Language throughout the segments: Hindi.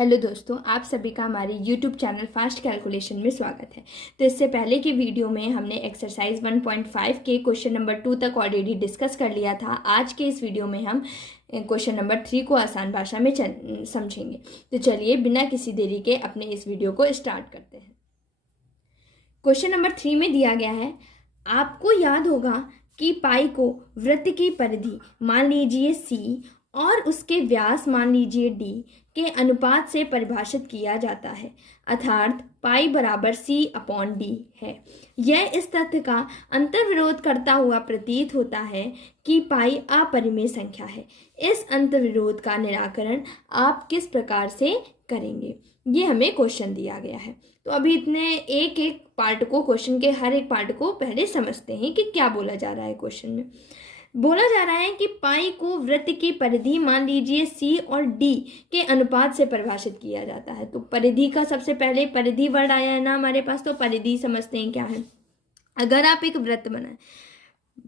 हेलो दोस्तों, आप सभी का हमारे YouTube चैनल फास्ट कैलकुलेशन में स्वागत है। तो इससे पहले की वीडियो में हमने एक्सरसाइज 1.5 के क्वेश्चन नंबर 2 तक ऑलरेडी डिस्कस कर लिया था। आज के इस वीडियो में हम क्वेश्चन नंबर 3 को आसान भाषा में समझेंगे। तो चलिए बिना किसी देरी के अपने इस वीडियो को स्टार्ट करते हैं। क्वेश्चन नंबर 3 में दिया गया है, आपको याद होगा कि पाई को वृत्त की परिधि मान लीजिए C और उसके व्यास मान लीजिए D के अनुपात से परिभाषित किया जाता है, अर्थात पाई बराबर C/D है। यह इस तथ्य का अंतर्विरोध करता हुआ प्रतीत होता है कि पाई अपरिमेय संख्या है। इस अंतर्विरोध का निराकरण आप किस प्रकार से करेंगे, ये हमें क्वेश्चन दिया गया है। तो अभी इतने एक एक पार्ट को, क्वेश्चन के हर एक पार्ट को पहले समझते हैं कि क्या बोला जा रहा है। क्वेश्चन में बोला जा रहा है कि पाई को वृत्त की परिधि मान लीजिए C और D के अनुपात से परिभाषित किया जाता है। तो परिधि का सबसे पहले परिधि वर्ड आया है ना हमारे पास, तो परिधि समझते हैं क्या है। अगर आप एक वृत्त बनाएं,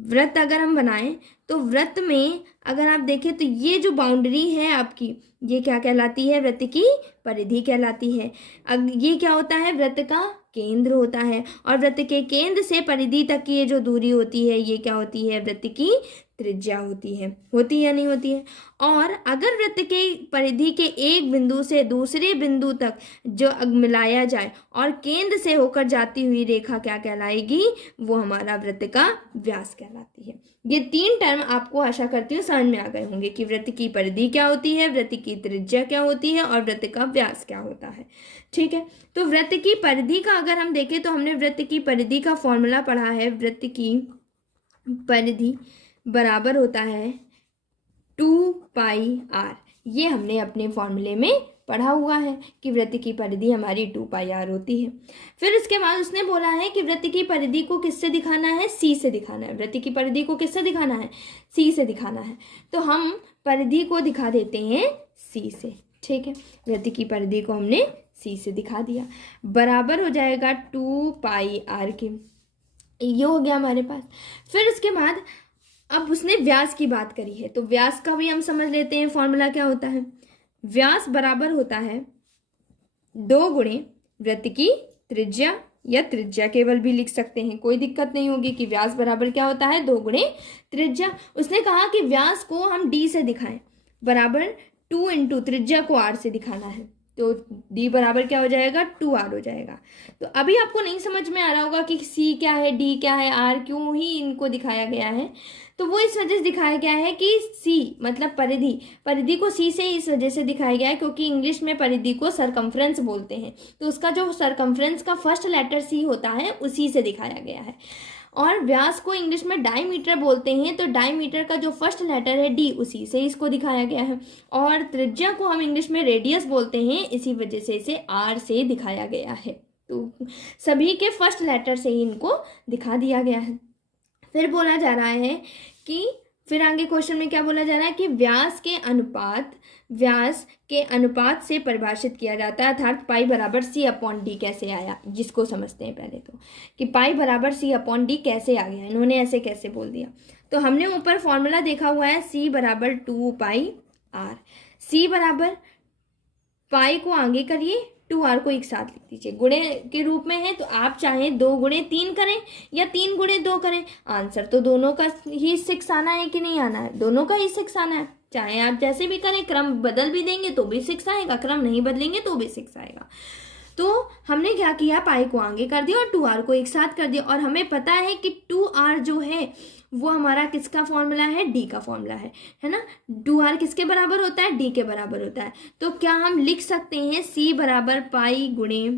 वृत्त अगर हम बनाएं तो वृत्त में अगर आप देखें तो ये जो बाउंड्री है आपकी, ये क्या कहलाती है, वृत्त की परिधि कहलाती है। अब ये क्या होता है, वृत्त का केंद्र होता है, और वृत्त के केंद्र से परिधि तक की ये जो दूरी होती है ये क्या होती है, वृत्त की त्रिज्या होती है या नहीं होती है। और अगर वृत्त के परिधि के एक बिंदु से दूसरे बिंदु तक जो मिलाया जाए और केंद्र से होकर जाती हुई रेखा क्या कहलाएगी, वो हमारा वृत्त का व्यास कहलाती है। ये तीन टर्म आपको आशा करती हूँ समझ में आ गए होंगे कि वृत्त की परिधि क्या होती है, वृत्त की त्रिज्या क्या होती है और वृत्त का व्यास क्या होता है। ठीक है, तो वृत्त की परिधि का अगर हम देखें तो हमने वृत्त की परिधि का फॉर्मूला पढ़ा है। वृत्त की परिधि बराबर होता है 2πr। ये हमने अपने फॉर्मूले में पढ़ा हुआ है कि वृत्त की परिधि हमारी 2πr होती है। फिर उसके बाद उसने बोला है कि वृत्त की परिधि को किससे दिखाना है, C से दिखाना है। वृत्त की परिधि को किससे दिखाना है, C से दिखाना है। तो हम परिधि को दिखा देते हैं C से। ठीक है, वृत्त की परिधि को हमने C से दिखा दिया, बराबर हो जाएगा 2πr के। ये हो गया हमारे पास। फिर उसके बाद अब उसने व्यास की बात करी है, तो व्यास का भी हम समझ लेते हैं। फॉर्मूला क्या होता है, व्यास बराबर होता है 2 गुणे वृत्त की त्रिज्या, या त्रिज्या केवल भी लिख सकते हैं, कोई दिक्कत नहीं होगी कि व्यास बराबर क्या होता है, 2 गुणे त्रिज्या। उसने कहा कि व्यास को हम D से दिखाएं, बराबर 2 इंटू त्रिज्या को R से दिखाना है, तो D बराबर क्या हो जाएगा, 2R हो जाएगा। तो अभी आपको नहीं समझ में आ रहा होगा कि C क्या है, D क्या है, R क्यों ही इनको दिखाया गया है। तो वो इस वजह से दिखाया गया है कि C मतलब परिधि को C से इस वजह से दिखाया गया है क्योंकि इंग्लिश में परिधि को सरकमफ्रेंस बोलते हैं। तो उसका जो सरकमफ्रेंस का फर्स्ट लेटर C होता है उसी से दिखाया गया है। और व्यास को इंग्लिश में डायमीटर बोलते हैं, तो डायमीटर का जो फर्स्ट लेटर है D, उसी से इसको दिखाया गया है। और त्रिज्या को हम इंग्लिश में रेडियस बोलते हैं, इसी वजह से इसे R से दिखाया गया है। तो सभी के फर्स्ट लेटर से ही इनको दिखा दिया गया है। फिर बोला जा रहा है कि फिर आगे क्वेश्चन में क्या बोला जा रहा है कि व्यास के अनुपात से परिभाषित किया जाता है, अर्थात पाई बराबर C/D कैसे आया, जिसको समझते हैं पहले तो कि पाई बराबर C/D कैसे आ गया, इन्होंने ऐसे कैसे बोल दिया। तो हमने ऊपर फॉर्मूला देखा हुआ है C बराबर 2πr। C बराबर पाई को आगे करिए, 2r को एक साथ लिख दीजिए, गुणे के रूप में है। तो आप चाहें 2 गुणे 3 करें या 3 गुणे 2 करें, आंसर तो दोनों का ही 6 आना है कि नहीं आना है, दोनों का ही 6 आना है। चाहे आप जैसे भी करें, क्रम बदल भी देंगे तो भी 6 आएगा, क्रम नहीं बदलेंगे तो भी 6 आएगा। तो हमने क्या किया, पाई को आगे कर दिया और 2r को एक साथ कर दिया। और हमें पता है कि 2r जो है वो हमारा किसका फॉर्मूला है, D का फॉर्मूला है ना। 2r किसके बराबर होता है, D के बराबर होता है। तो क्या हम लिख सकते हैं C बराबर पाई गुणे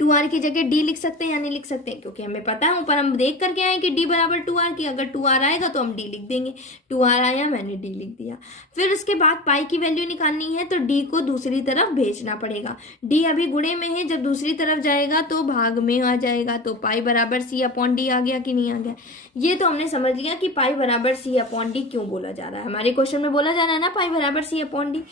2r की जगह D लिख सकते हैं या नहीं लिख सकते हैं, क्योंकि हमें पता है ऊपर हम देख करके आए कि D बराबर 2r की, अगर 2r आएगा तो हम D लिख देंगे। 2r आया, मैंने D लिख दिया। फिर उसके बाद पाई की वैल्यू निकालनी है तो D को दूसरी तरफ भेजना पड़ेगा। D अभी गुणे में है, जब दूसरी तरफ जाएगा तो भाग में आ जाएगा। तो पाई बराबर C/D आ गया कि नहीं आ गया। ये तो हमने समझ लिया कि पाई बराबर C/D क्यों बोला जा रहा है, हमारे क्वेश्चन में बोला जा रहा है ना पाई बराबर C/D।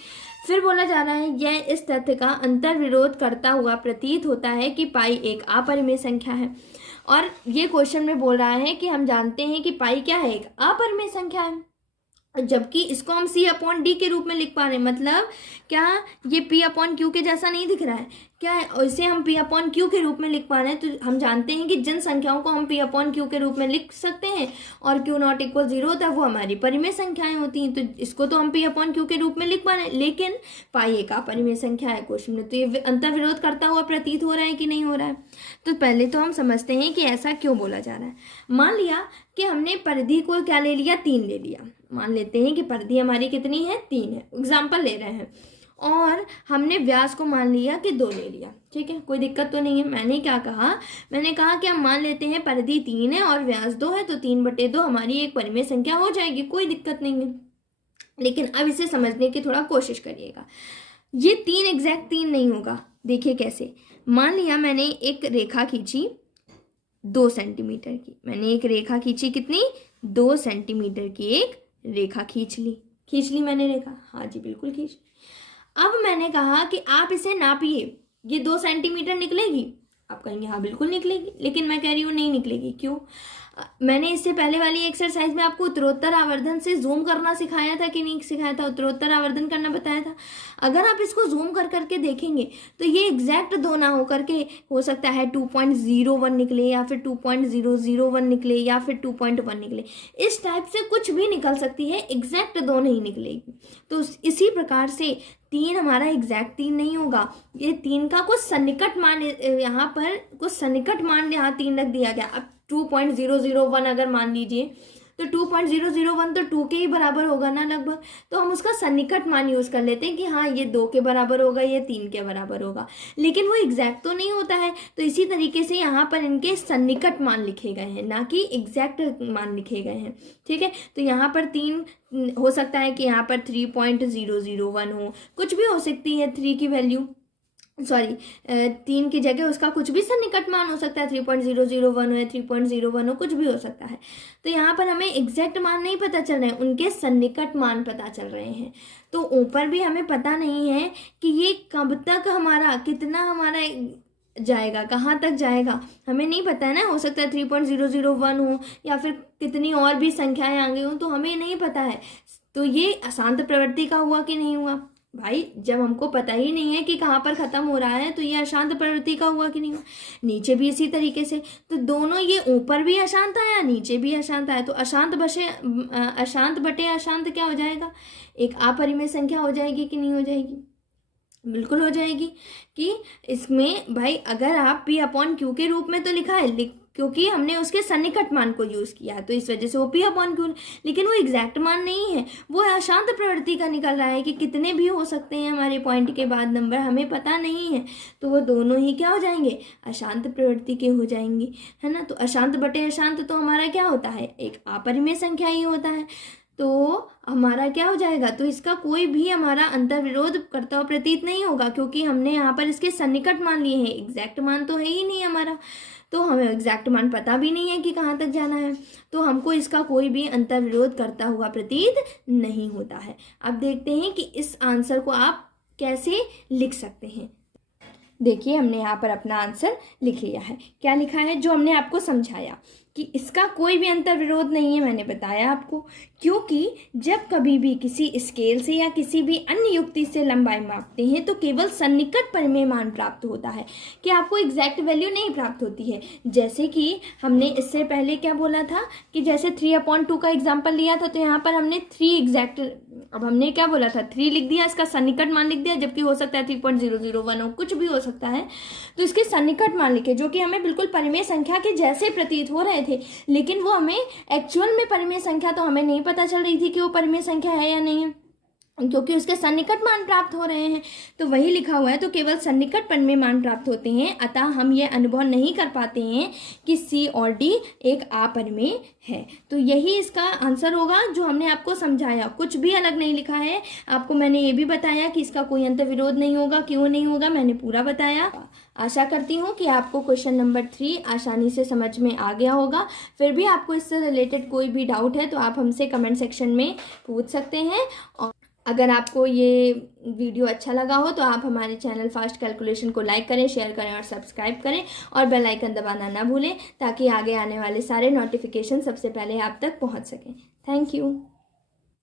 फिर बोला जा रहा है, यह इस तथ्य का अंतर्विरोध करता हुआ प्रतीत होता है कि पाई एक अपरिमेय संख्या है। और ये क्वेश्चन में बोल रहा है कि हम जानते हैं कि पाई क्या है, एक अपरिमेय संख्या है। जबकि इसको हम C अपॉन डी के रूप में लिख पा रहे हैं। मतलब क्या ये P अपॉन क्यू के जैसा नहीं दिख रहा है क्या? इसे हम P अपॉन क्यू के रूप में लिख पा रहे हैं। तो हम जानते हैं कि जिन संख्याओं को हम P अपॉन क्यू के रूप में लिख सकते हैं और Q नॉट इक्वल 0 होता है वो हमारी परिमेय संख्याएं होती हैं। तो इसको तो हम P अपॉन क्यू के रूप में लिख पा रहे हैं, लेकिन पाई एक अपरिमेय संख्या है क्वेश्चन में। तो ये अंतर विरोध करता हुआ प्रतीत हो रहा है कि नहीं हो रहा है? तो पहले तो हम समझते हैं कि ऐसा क्यों बोला जा रहा है। मान लिया कि हमने परिधि को क्या ले लिया, 3 ले लिया। मान लेते हैं कि परिधि हमारी कितनी है, 3 है, एग्जाम्पल ले रहे हैं। और हमने व्यास को मान लिया कि 2 ले लिया, ठीक है, कोई दिक्कत तो नहीं है। मैंने क्या कहा, मैंने कहा कि हम मान लेते हैं परिधि 3 है और व्यास 2 है, तो 3/2 हमारी एक परिमेय संख्या हो जाएगी, कोई दिक्कत नहीं है। लेकिन अब इसे समझने की थोड़ा कोशिश करिएगा। ये 3 एग्जैक्ट 3 नहीं होगा। देखिए कैसे। मान लिया मैंने एक रेखा खींची 2 सेंटीमीटर की। मैंने एक रेखा खींची कितनी, 2 सेंटीमीटर की एक रेखा खींच ली मैंने रेखा। हाँ जी बिल्कुल खींच। अब मैंने कहा कि आप इसे नापिए, ये 2 सेंटीमीटर निकलेगी? आप कहेंगे हाँ बिल्कुल निकलेगी, लेकिन मैं कह रही हूँ नहीं निकलेगी। क्यों? मैंने इससे पहले वाली एक्सरसाइज में आपको उत्तरोत्तर आवर्धन से जूम करना सिखाया था कि नहीं सिखाया था? उत्तरोत्तर आवर्धन करना बताया था। अगर आप इसको जूम कर करके देखेंगे तो ये एग्जैक्ट 2 ना हो करके हो सकता है 2.01 निकले, या फिर 2.001 निकले, या फिर 2.1 निकले। इस टाइप से कुछ भी निकल सकती है, एग्जैक्ट 2 नहीं निकलेगी। तो इसी प्रकार से 3 हमारा एग्जैक्ट 3 नहीं होगा। ये 3 का कुछ सन्निकट मान, यहाँ पर कुछ सन्निकट मान यहाँ 3 रख दिया गया। अब 2.001 अगर मान लीजिए तो 2.001 तो 2 के ही बराबर होगा ना लगभग। तो हम उसका सन्निकट मान यूज कर लेते हैं कि हाँ ये 2 के बराबर होगा, ये 3 के बराबर होगा, लेकिन वो एग्जैक्ट तो नहीं होता है। तो इसी तरीके से यहाँ पर इनके सन्निकट मान लिखे गए हैं, ना कि एग्जैक्ट मान लिखे गए हैं, ठीक है। तो यहाँ पर 3 हो सकता है कि यहाँ पर 3.001 हो, कुछ भी हो सकती है 3 की वैल्यू, सॉरी 3 की जगह उसका कुछ भी सन्निकट मान हो सकता है, 3.001 हो, 3.01 हो, कुछ भी हो सकता है। तो यहाँ पर हमें एग्जैक्ट मान नहीं पता चल रहे हैं, उनके सन्निकट मान पता चल रहे हैं। तो ऊपर भी हमें पता नहीं है कि ये कब तक हमारा, कितना हमारा जाएगा, कहाँ तक जाएगा, हमें नहीं पता है ना। हो सकता है 3.001 हो, या फिर कितनी और भी संख्याएं आगे हो, तो हमें नहीं पता है। तो ये अशांत प्रवृत्ति का हुआ कि नहीं हुआ? भाई जब हमको पता ही नहीं है कि कहाँ पर ख़त्म हो रहा है, तो ये अशांत प्रवृत्ति का हुआ कि नहीं हुआ? नीचे भी इसी तरीके से। तो दोनों, ये ऊपर भी अशांत आया, नीचे भी अशांत आया, तो अशांत बटे अशांत क्या हो जाएगा? एक अपरिमेय संख्या हो जाएगी कि नहीं हो जाएगी? बिल्कुल हो जाएगी। कि इसमें भाई अगर आप P अपॉन क्यू के रूप में तो लिखा है, क्योंकि हमने उसके सन्निकट मान को यूज़ किया है, तो इस वजह से वो P अपॉन क्यू, लेकिन वो एग्जैक्ट मान नहीं है, वो अशांत प्रवृत्ति का निकल रहा है कि कितने भी हो सकते हैं हमारे पॉइंट के बाद नंबर, हमें पता नहीं है। तो वो दोनों ही क्या हो जाएंगे? अशांत प्रवृत्ति के हो जाएंगे, है ना। तो अशांत बटे अशांत तो हमारा क्या होता है? एक अपरिमेय संख्या ही होता है। तो हमारा क्या हो जाएगा? तो इसका कोई भी हमारा अंतर विरोध करता हुआ प्रतीत नहीं होगा, क्योंकि हमने यहाँ पर इसके सन्निकट मान लिए हैं, एग्जैक्ट मान तो है ही नहीं हमारा। तो हमें एग्जैक्ट मान पता भी नहीं है कि कहाँ तक जाना है, तो हमको इसका कोई भी अंतर विरोध करता हुआ प्रतीत नहीं होता है। अब देखते हैं कि इस आंसर को आप कैसे लिख सकते हैं। देखिए हमने यहाँ पर अपना आंसर लिख लिया है। क्या लिखा है? जो हमने आपको समझाया कि इसका कोई भी अंतर विरोध नहीं है, मैंने बताया आपको, क्योंकि जब कभी भी किसी स्केल से या किसी भी अन्य युक्ति से लंबाई मापते हैं तो केवल सन्निकट परिमेय मान प्राप्त होता है, कि आपको एग्जैक्ट वैल्यू नहीं प्राप्त होती है। जैसे कि हमने इससे पहले क्या बोला था कि जैसे 3/2 का एग्जाम्पल लिया था, तो यहाँ पर हमने 3 एग्जैक्ट, अब हमने क्या बोला था, 3 लिख दिया, इसका सन्निकट मान लिख दिया, जबकि हो सकता है 3.001 हो, कुछ भी हो सकता है। तो इसके सन्निकट मान लिखे, जो कि हमें बिल्कुल परिमेय संख्या के जैसे प्रतीत हो रहे थे, लेकिन वो हमें एक्चुअल में परिमेय संख्या तो हमें नहीं पता चल रही थी कि वो परिमेय संख्या है या नहीं है, क्योंकि उसके सन्निकट मान प्राप्त हो रहे हैं। तो वही लिखा हुआ है, तो केवल सन्निकट परिमेय मान प्राप्त होते हैं, अतः हम ये अनुभव नहीं कर पाते हैं कि C और D एक अपरिमेय है। तो यही इसका आंसर होगा जो हमने आपको समझाया, कुछ भी अलग नहीं लिखा है। आपको मैंने ये भी बताया कि इसका कोई अंतर विरोध नहीं होगा, क्यों नहीं होगा मैंने पूरा बताया। आशा करती हूँ कि आपको क्वेश्चन नंबर 3 आसानी से समझ में आ गया होगा। फिर भी आपको इससे रिलेटेड कोई भी डाउट है तो आप हमसे कमेंट सेक्शन में पूछ सकते हैं। और अगर आपको ये वीडियो अच्छा लगा हो तो आप हमारे चैनल फास्ट कैलकुलेशन को लाइक करें, शेयर करें और सब्सक्राइब करें, और बेल आइकन दबाना ना भूलें, ताकि आगे आने वाले सारे नोटिफिकेशन सबसे पहले आप तक पहुंच सकें। Thank you.